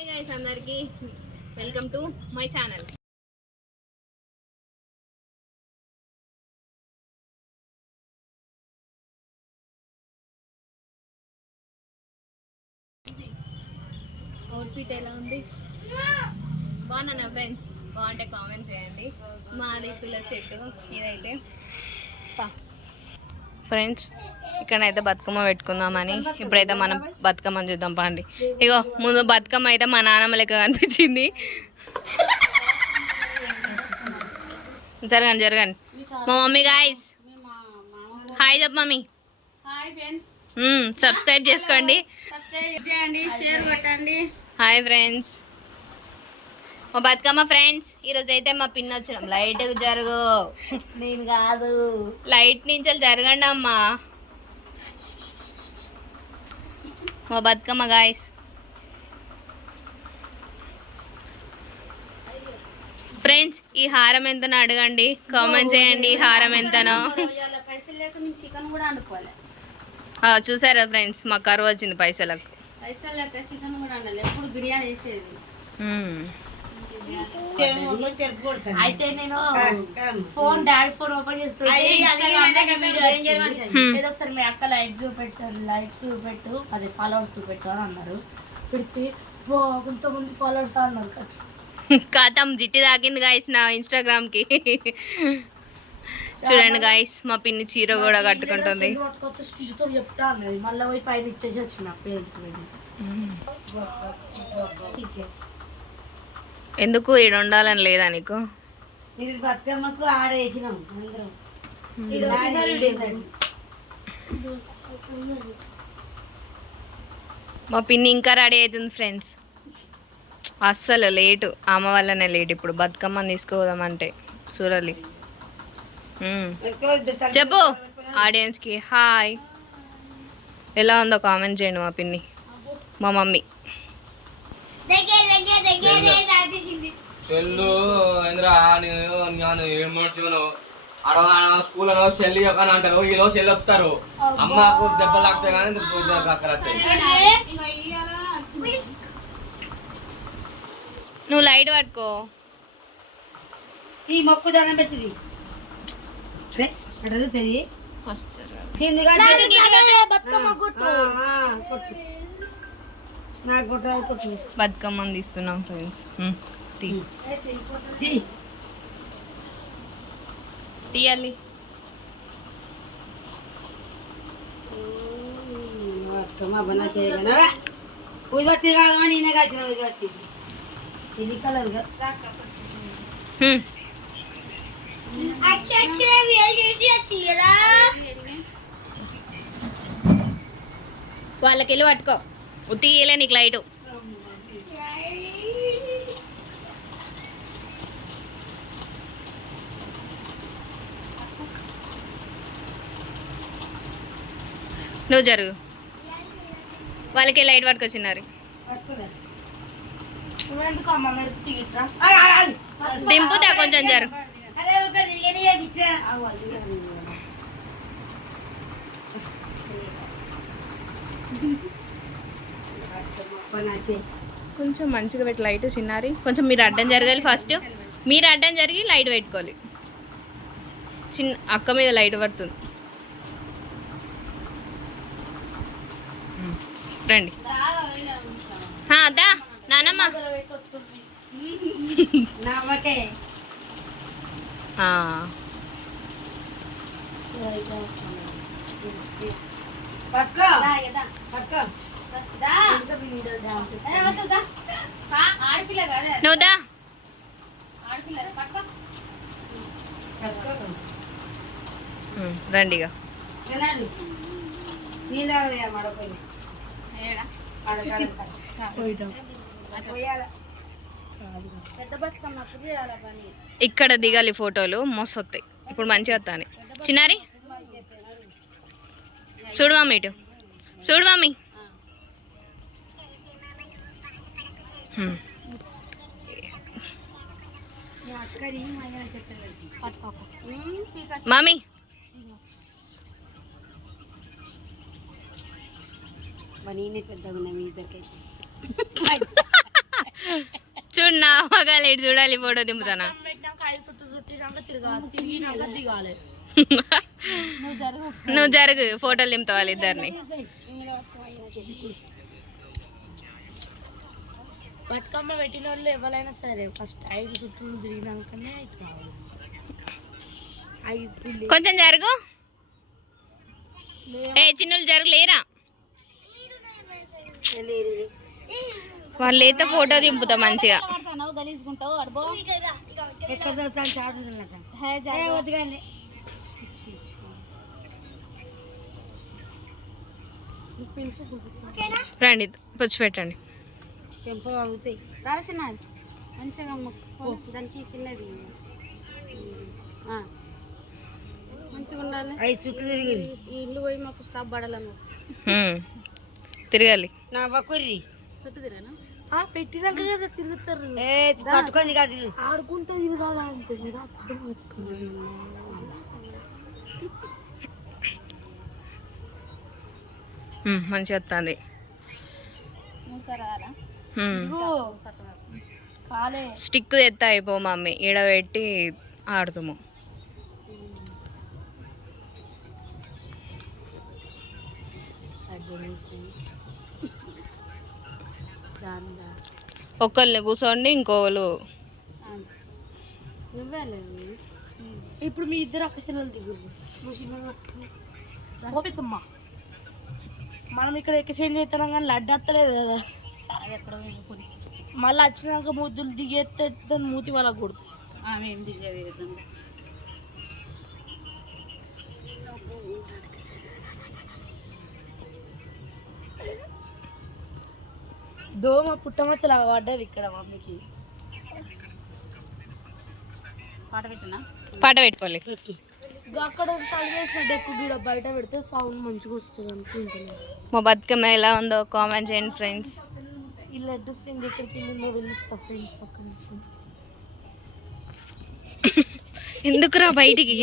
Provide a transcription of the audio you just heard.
Hey guys, అందరికి welcome to my channel. Outfit ఎలా ఉంది? బాగున్నా ఫ్రెండ్స్? బాగుంటే కామెంట్ చేయండి. మాది తులసి చెట్టు ఇదైతే ఫ్రెండ్స్. ఇక్కడైతే బతుకమ్మ పెట్టుకుందామని ఇప్పుడైతే మనం బతుకమ్మని చూద్దాం పండి. ఇగో ముందు బతుకమ్మ అయితే మా నాన్నమ్మ లెక్క కనిపించింది. జరగండి మా మమ్మీ గాయస్ హాయ్ చెప్ప మమ్మీ. సబ్స్క్రైబ్ చేసుకోండి, హాయ్ ఫ్రెండ్స్. మా బతుకమ్మ ఫ్రెండ్స్ ఈరోజు అయితే మా పిన్ వచ్చినాం. లైట్ జరుగు, నేను కాదు లైట్ నుంచి జరగండి అమ్మా. మా బతుకమ్మ గాయస్. ఫ్రెండ్స్ ఈ హారం ఎంతనో అడగండి, కామెంట్ చేయండి. హారం ఎంతనో చూసారా ఫ్రెండ్స్, మా కరువు వచ్చింది పైసలకు. అయితే నేను ఫోన్ డాడీ ఫోన్ ఓపెన్ చేస్తే ఒకసారి మీ అక్క లైక్ చూపెట్టు అదే ఫాలోవర్స్ చూపెట్టు అని అన్నారు. పెడితే కొంతమంది ఫాలోవర్స్ అన్నారు. కాతం జిట్టి తాకింది గాయస్ నా ఇన్స్టాగ్రామ్ కి. చూడండి గాయస్, మా పిన్ని చీర కూడా కట్టుకుంటుంది. చెప్తా అన్నది, మళ్ళీ పోయి పైన ఇచ్చేసి వచ్చిన పేరెంట్స్. ఎందుకు ఈడ ఉండాలని లేదా నీకు? బతుకమ్మకు ఆడేసినాం అందరం. మా పిన్ని ఇంకా రెడీ అవుతుంది ఫ్రెండ్స్. అస్సలు లేటు, అమ్మ వల్లనే లేట్. ఇప్పుడు బతుకమ్మని తీసుకుపోదామంటే సూరలి. చెప్పు ఆడియన్స్కి హాయ్. ఎలా ఉందో కామెంట్ చేయండి. మా పిన్ని మా మమ్మీ చెల్లు ఎందురా నేను ఏం మనిషిను స్కూల్లో సెల్లి అని అంటారు, ఈలో సెల్లు వస్తారు. అమ్మకు దెబ్బలు తాకుతాయి కానీ నువ్వు లైట్ పట్టుకో. ఈ మొక్కు దండం పెట్టింది ఫస్ట్ బతుకమ్మని తీస్తున్నాం ఫ్రెండ్స్. తీయాలి. వాళ్ళకి వెళ్ళి పట్టుకో. తీయలే నీకు లైటు. నువ్వు జరుగు, వాళ్ళకి లైట్ పట్టుకొచ్చినారు. దింపుతా కొంచెం జరుగు. కొంచెం మంచిగా పెట్టి లైట్ చిన్నారి. కొంచెం మీరు అడ్డం జరగాలి. ఫస్ట్ మీరు అడ్డం జరిగి లైట్ పెట్టుకోవాలి. చిన్న అక్క మీద లైట్ పడుతుంది. రండి దా నానమ్మ. నువ్వు దా. రండిగా. ఇక్కడ దిగాలి ఫోటోలు మస్తు వస్తాయి. ఇప్పుడు మంచిగా వస్తాయి. చిన్నారి చూడు మమ్మీ, ఇటు చూడు మమ్మీ. మమ్మీ నేనే పెద్దగా మగాలు ఇటు చూడాలి ఫోటో దింపుతానా పెట్టినాక 5 చుట్టూ చుట్టినాక తిరగాలి, తిరిగినాక దిగాలి. నువ్వు జరుగు ఫోటోలు దింపుతా వాళ్ళు ఇద్దరిని. బతుకమ్మ పెట్టిన వాళ్ళు ఎవరైనా సరే ఫస్ట్ 5 చుట్టూ తిరిగినాకనే రావాలి. 5 కొంచెం జరుగు. ఏ చిన్నులు జరుగు లేరా వాళ్ళు అయితే ఫోటో దింపుతా మంచిగా. రండి పుచ్చి పెట్టండి. మంచిగా దానికి చిన్నది మంచిగా ఉండాలి. 5 చుట్టూ తిరిగి ఈ ఇల్లు పోయి మాకు స్టాప్ పడాలను తిరగాలి. నా బకుర్రి చుట్టూ తిరగనా పెట్టినాక కదా తిరుగుతారు. పట్టుకొని ఆడుకుంటే తిరగాలి అంటే మంచిగా వస్తుంది. స్టిక్ తెత్తా అయిపో మమ్మీ ఈడబెట్టి ఆడుతాము. ఒకళ్ళని కూర్చోండి ఇంకోళ్ళు. ఇప్పుడు మీ ఇద్దరు అక్కచెల్లెలు దిగురు. మనం ఇక్కడ ఎక్స్చేంజ్ అవుతున్నాం కానీ లడ్డు వస్తలేదు కదా. మళ్ళీ వచ్చినాక ముద్దులు దిగేస్తే దాన్ని మూతి వాళ్ళ కొడుతుంది. మేము దిగేది దోమ పుట్టమచ్చలా పడ్డది ఇక్కడ మమ్మీకి. పాట పెట్టుకోవాలి. అక్కడ తలివేసిన డెక్కు కూడా బయట పెడితే సౌండ్ మంచిగా వస్తుంది అనుకుంటున్నాను. మా బతుకమ్మ ఎలా ఉందో కామెంట్ చేయండి ఫ్రెండ్స్. ఈ లడ్డు ఫ్రెండ్ ఎక్కడికి వెళ్ళిందో వెళ్ళిస్తా ఫ్రెండ్స్. పక్కన ఎందుకురా బయటికి